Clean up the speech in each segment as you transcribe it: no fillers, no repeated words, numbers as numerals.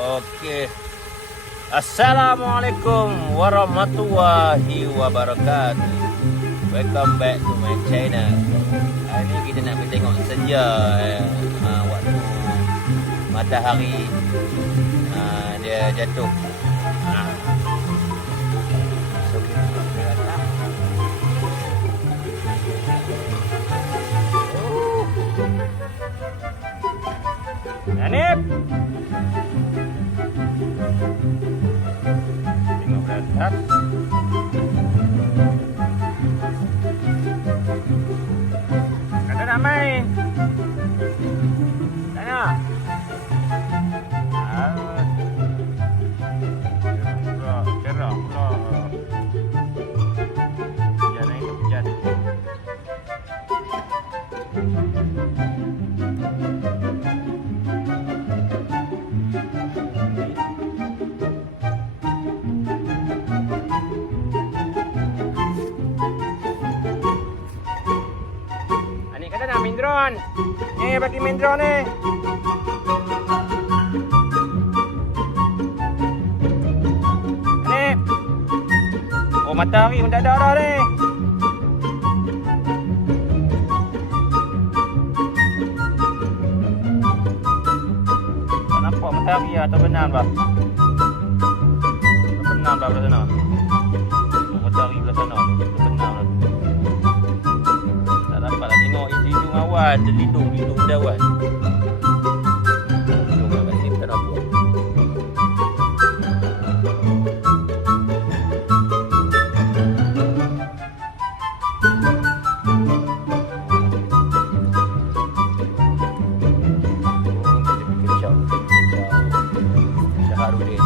Okey. Assalamualaikum warahmatullahi wabarakatuh. Welcome back to my channel. Hari ni kita nak pergi tengok senja waktu matahari dia jatuh. So kita pergi datang. Nanip. Tengok berat. Kata nak main. Tak nak. Cerah pula. Hujan ni hujan. Main drone. Ni bagi main drone ni. Ni. Oh, matahari mendadak dah ni. Tak nampak matahari lah, terbenam bah. Terbenam dah belah sana. Matahari belah sana, terbenam dah. Dapat tengok lindung awan, lindung dawan. Lindung awan ni tak nampak. Kejab. Syaharudin.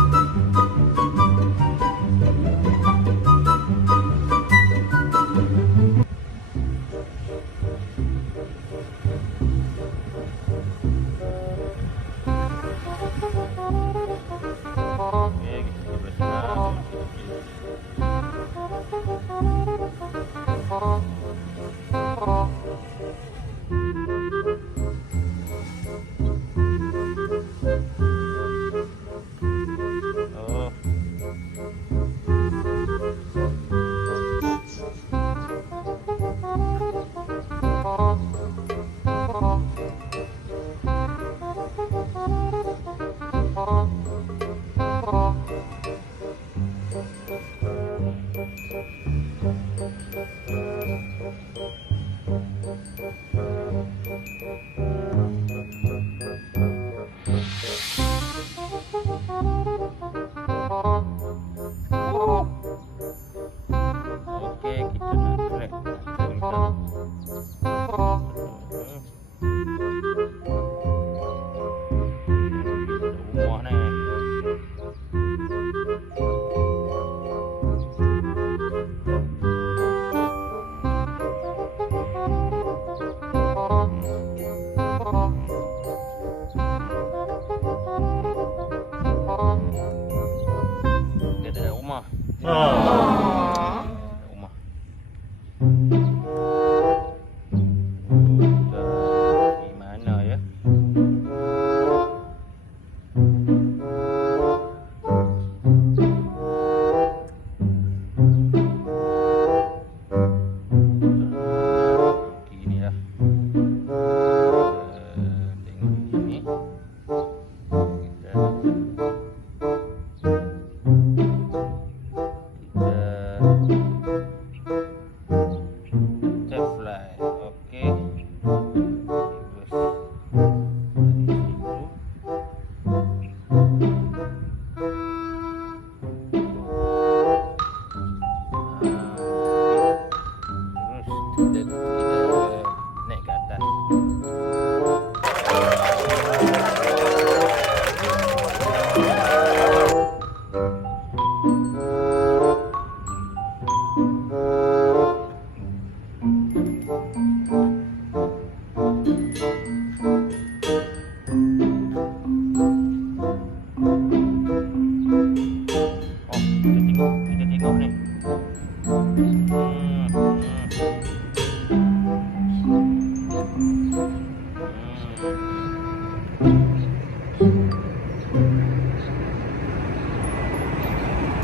Rumah. Di mana ya? Ini lah. Tengok di sini. Kita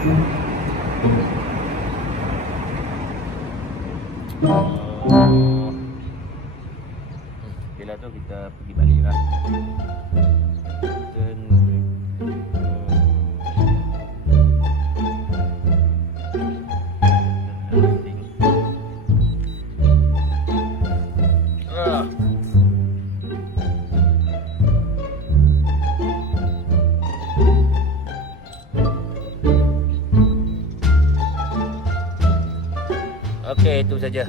Bila tu kita pergi balik lah. Dan okey, itu saja.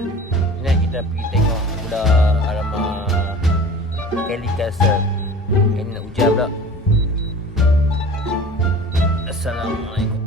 Ini kita pergi tengok pula alamat Kelly Castle. Ini nak hujan pula. Assalamualaikum.